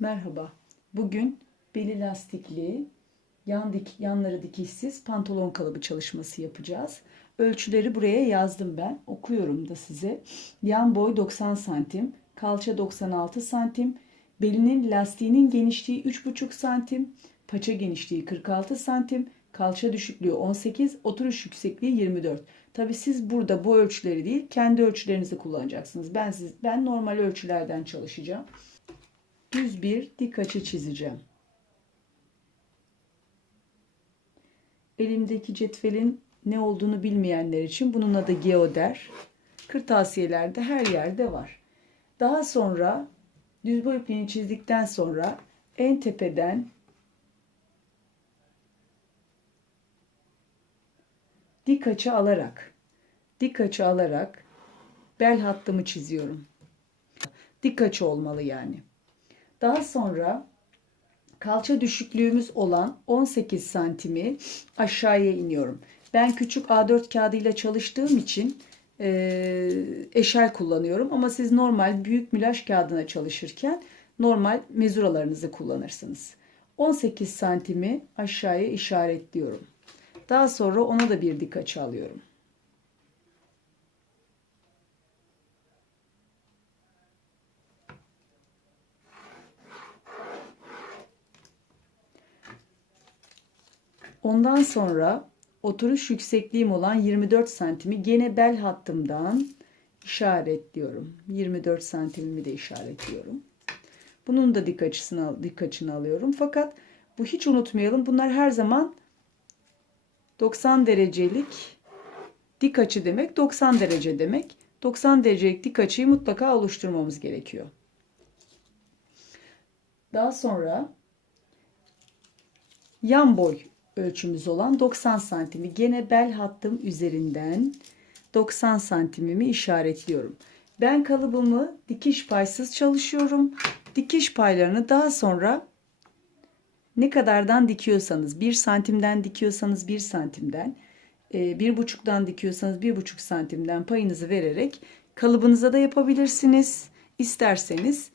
Merhaba. Bugün beli lastikli, yan dik, yanları dikişsiz pantolon kalıbı çalışması yapacağız. Ölçüleri buraya yazdım ben. Okuyorum da size. Yan boy 90 santim, kalça 96 santim, belinin lastiğinin genişliği 3,5 santim, paça genişliği 46 santim, kalça düşüklüğü 18, oturuş yüksekliği 24. Tabi siz burada bu ölçüleri değil, kendi ölçülerinizi kullanacaksınız. Ben siz ben normal ölçülerden çalışacağım düz bir dik açı çizeceğim. Elimdeki cetvelin ne olduğunu bilmeyenler için bunun adı geoder. Kırtasiyelerde her yerde var. Daha sonra düz boy ipliğini çizdikten sonra en tepeden dik açı alarak dik açı alarak bel hattımı çiziyorum. Dik açı olmalı yani. Daha sonra kalça düşüklüğümüz olan 18 santimi aşağıya iniyorum. Ben küçük A4 kağıdıyla çalıştığım için e, eşel kullanıyorum. Ama siz normal büyük mülaş kağıdına çalışırken normal mezuralarınızı kullanırsınız. 18 santimi aşağıya işaretliyorum. Daha sonra ona da bir dik açı alıyorum. Ondan sonra oturuş yüksekliğim olan 24 santimi gene bel hattımdan işaretliyorum. 24 santimimi de işaretliyorum. Bunun da dik açısını, dik açını alıyorum. Fakat bu hiç unutmayalım. Bunlar her zaman 90 derecelik dik açı demek 90 derece demek. 90 derecelik dik açıyı mutlaka oluşturmamız gerekiyor. Daha sonra yan boy ölçümüz olan 90 santimi gene bel hattım üzerinden 90 santimimi işaretliyorum. Ben kalıbımı dikiş paysız çalışıyorum. Dikiş paylarını daha sonra ne kadardan dikiyorsanız 1 santimden dikiyorsanız 1 santimden e, bir buçuktan dikiyorsanız bir buçuk santimden payınızı vererek kalıbınıza da yapabilirsiniz. İsterseniz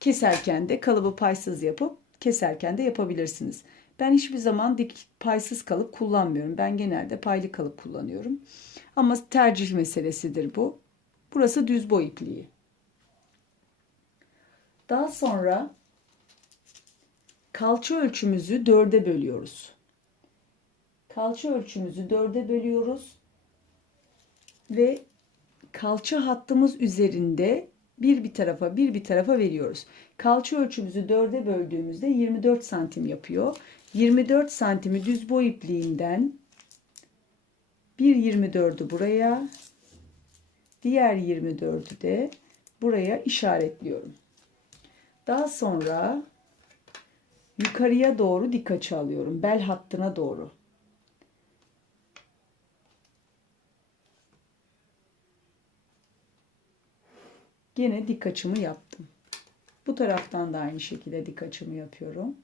keserken de kalıbı paysız yapıp keserken de yapabilirsiniz. Ben hiçbir zaman dik paysız kalıp kullanmıyorum. Ben genelde paylı kalıp kullanıyorum. Ama tercih meselesidir bu. Burası düz boy ipliği. Daha sonra kalça ölçümüzü dörde bölüyoruz. Kalça ölçümüzü dörde bölüyoruz ve kalça hattımız üzerinde bir bir tarafa bir bir tarafa veriyoruz. Kalça ölçümüzü dörde böldüğümüzde 24 santim yapıyor. 24 santimi düz boy ipliğinden bir 24'ü buraya diğer 24'ü de buraya işaretliyorum. Daha sonra yukarıya doğru dik açı alıyorum. Bel hattına doğru. Gene dik açımı yaptım. Bu taraftan da aynı şekilde dik açımı yapıyorum.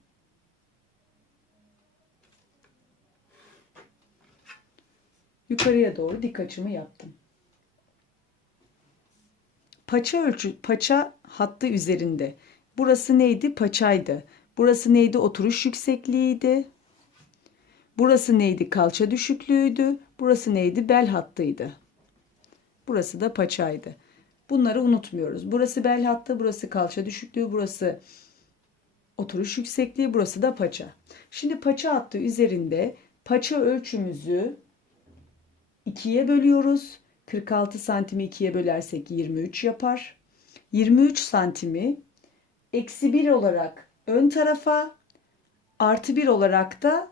Yukarıya doğru dik açımı yaptım. Paça ölçü, paça hattı üzerinde. Burası neydi? Paçaydı. Burası neydi? Oturuş yüksekliğiydi. Burası neydi? Kalça düşüklüğüydü. Burası neydi? Bel hattıydı. Burası da paçaydı. Bunları unutmuyoruz. Burası bel hattı, burası kalça düşüklüğü, burası oturuş yüksekliği, burası da paça. Şimdi paça hattı üzerinde paça ölçümüzü ikiye bölüyoruz. 46 santimi ikiye bölersek 23 yapar. 23 santimi eksi 1 olarak ön tarafa artı 1 olarak da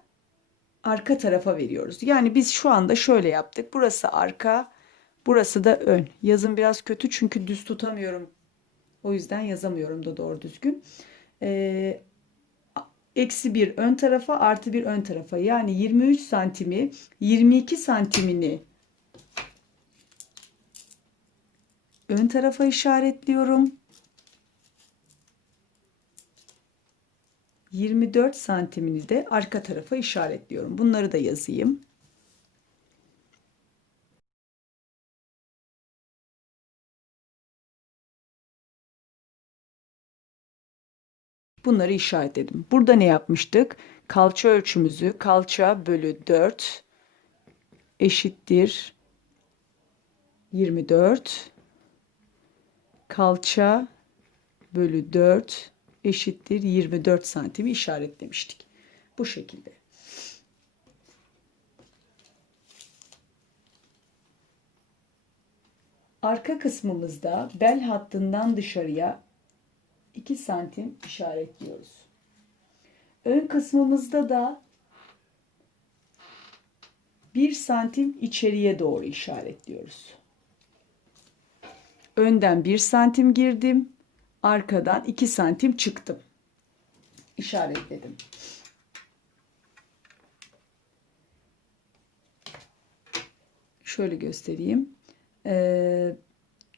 arka tarafa veriyoruz. Yani biz şu anda şöyle yaptık. Burası arka, burası da ön. Yazım biraz kötü çünkü düz tutamıyorum. O yüzden yazamıyorum da doğru düzgün. Ee, eksi 1 ön tarafa artı 1 ön tarafa. Yani 23 santimi 22 santimini ön tarafa işaretliyorum. 24 santimini de arka tarafa işaretliyorum. Bunları da yazayım. Bunları işaretledim. Burada ne yapmıştık? Kalça ölçümüzü kalça bölü 4 eşittir 24. Kalça bölü 4 eşittir 24 santimi işaretlemiştik. Bu şekilde. Arka kısmımızda bel hattından dışarıya 2 santim işaretliyoruz. Ön kısmımızda da 1 santim içeriye doğru işaretliyoruz. Önden 1 santim girdim. Arkadan 2 santim çıktım. İşaretledim. Şöyle göstereyim. Ee,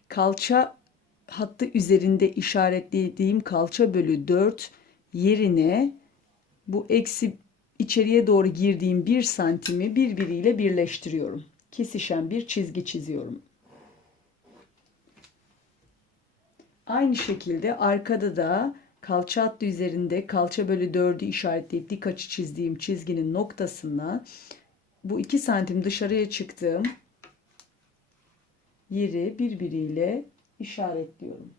kalça hattı üzerinde işaretlediğim kalça bölü 4 yerine bu eksi içeriye doğru girdiğim 1 santimi birbiriyle birleştiriyorum. Kesişen bir çizgi çiziyorum. Aynı şekilde arkada da kalça hattı üzerinde kalça bölü 4'ü işaretleyip dik açı çizdiğim çizginin noktasına bu 2 santim dışarıya çıktığım yeri birbiriyle işaretliyorum.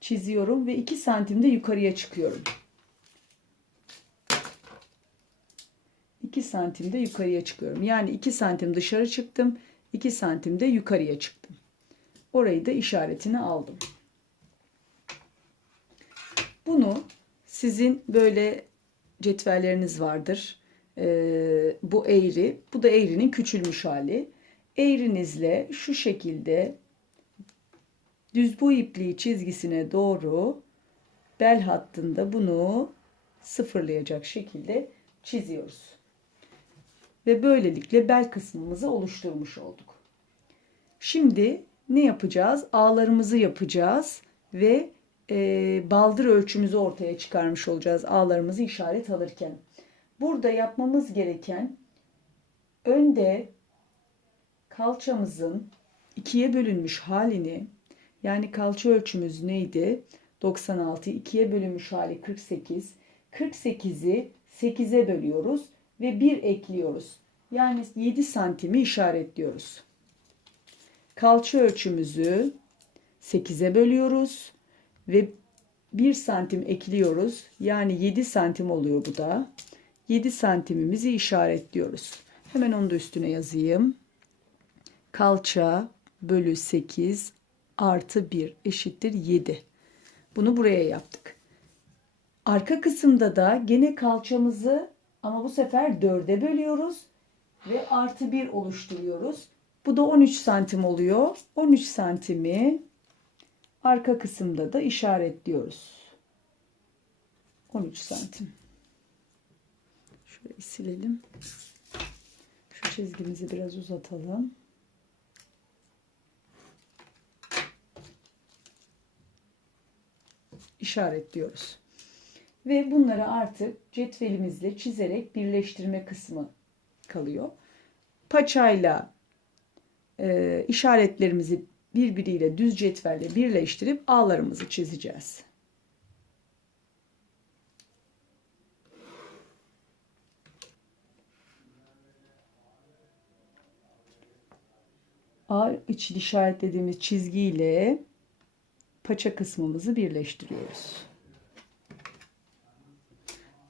Çiziyorum ve 2 santimde yukarıya çıkıyorum. 2 santimde yukarıya çıkıyorum. Yani 2 santim dışarı çıktım. 2 santimde yukarıya çıktım. Orayı da işaretini aldım. Bunu sizin böyle cetvelleriniz vardır. Ee, bu eğri, bu da eğrinin küçülmüş hali. Eğrinizle şu şekilde düz bu ipliği çizgisine doğru bel hattında bunu sıfırlayacak şekilde çiziyoruz. Ve böylelikle bel kısmımızı oluşturmuş olduk. Şimdi ne yapacağız? Ağlarımızı yapacağız ve e, baldır ölçümüzü ortaya çıkarmış olacağız ağlarımızı işaret alırken. Burada yapmamız gereken önde kalçamızın ikiye bölünmüş halini yani kalça ölçümüz neydi? 96 ikiye bölünmüş hali 48. 48'i 8'e bölüyoruz ve 1 ekliyoruz. Yani 7 santimi işaretliyoruz. Kalça ölçümüzü 8'e bölüyoruz ve 1 santim ekliyoruz. Yani 7 santim oluyor bu da. 7 santimimizi işaretliyoruz. Hemen onu da üstüne yazayım. Kalça bölü 8 artı 1 eşittir 7. Bunu buraya yaptık. Arka kısımda da gene kalçamızı ama bu sefer 4'e bölüyoruz ve artı 1 oluşturuyoruz. Bu da 13 santim oluyor. 13 santimi arka kısımda da işaretliyoruz. 13 santim. Şurayı silelim. Şu çizgimizi biraz uzatalım. işaretliyoruz. Ve bunları artık cetvelimizle çizerek birleştirme kısmı kalıyor. Paçayla e, işaretlerimizi birbiriyle düz cetvelle birleştirip ağlarımızı çizeceğiz. Ağ için işaretlediğimiz çizgiyle paça kısmımızı birleştiriyoruz.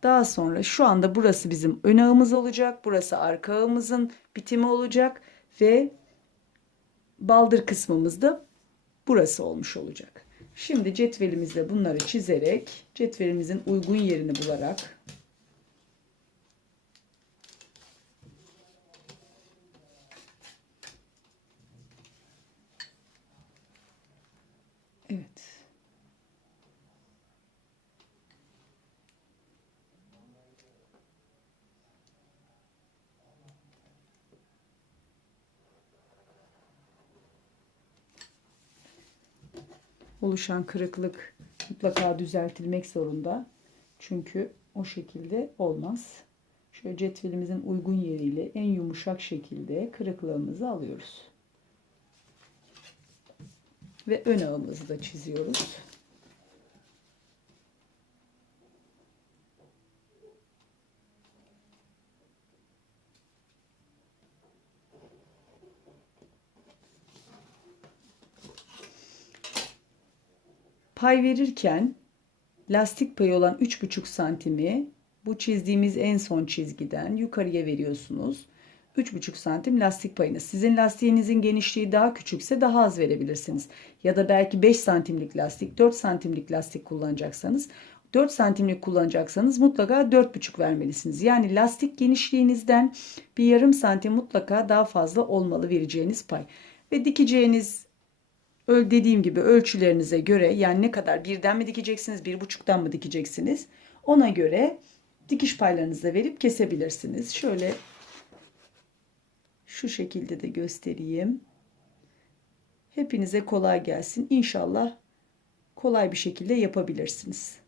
Daha sonra şu anda burası bizim ön ağımız olacak. Burası arka ağımızın bitimi olacak ve baldır kısmımız da burası olmuş olacak. Şimdi cetvelimizle bunları çizerek cetvelimizin uygun yerini bularak oluşan kırıklık mutlaka düzeltilmek zorunda. Çünkü o şekilde olmaz. Şöyle cetvelimizin uygun yeriyle en yumuşak şekilde kırıklığımızı alıyoruz. Ve ön ağımızı da çiziyoruz. Pay verirken lastik payı olan 3,5 santimi bu çizdiğimiz en son çizgiden yukarıya veriyorsunuz. 3,5 santim lastik payını. Sizin lastiğinizin genişliği daha küçükse daha az verebilirsiniz. Ya da belki 5 santimlik lastik, 4 santimlik lastik kullanacaksanız 4 santimlik kullanacaksanız mutlaka 4,5 vermelisiniz. Yani lastik genişliğinizden bir yarım santim mutlaka daha fazla olmalı vereceğiniz pay. Ve dikeceğiniz dediğim gibi ölçülerinize göre yani ne kadar birden mi dikeceksiniz, bir buçuktan mı dikeceksiniz ona göre dikiş paylarınızı verip kesebilirsiniz. Şöyle şu şekilde de göstereyim. Hepinize kolay gelsin. İnşallah kolay bir şekilde yapabilirsiniz.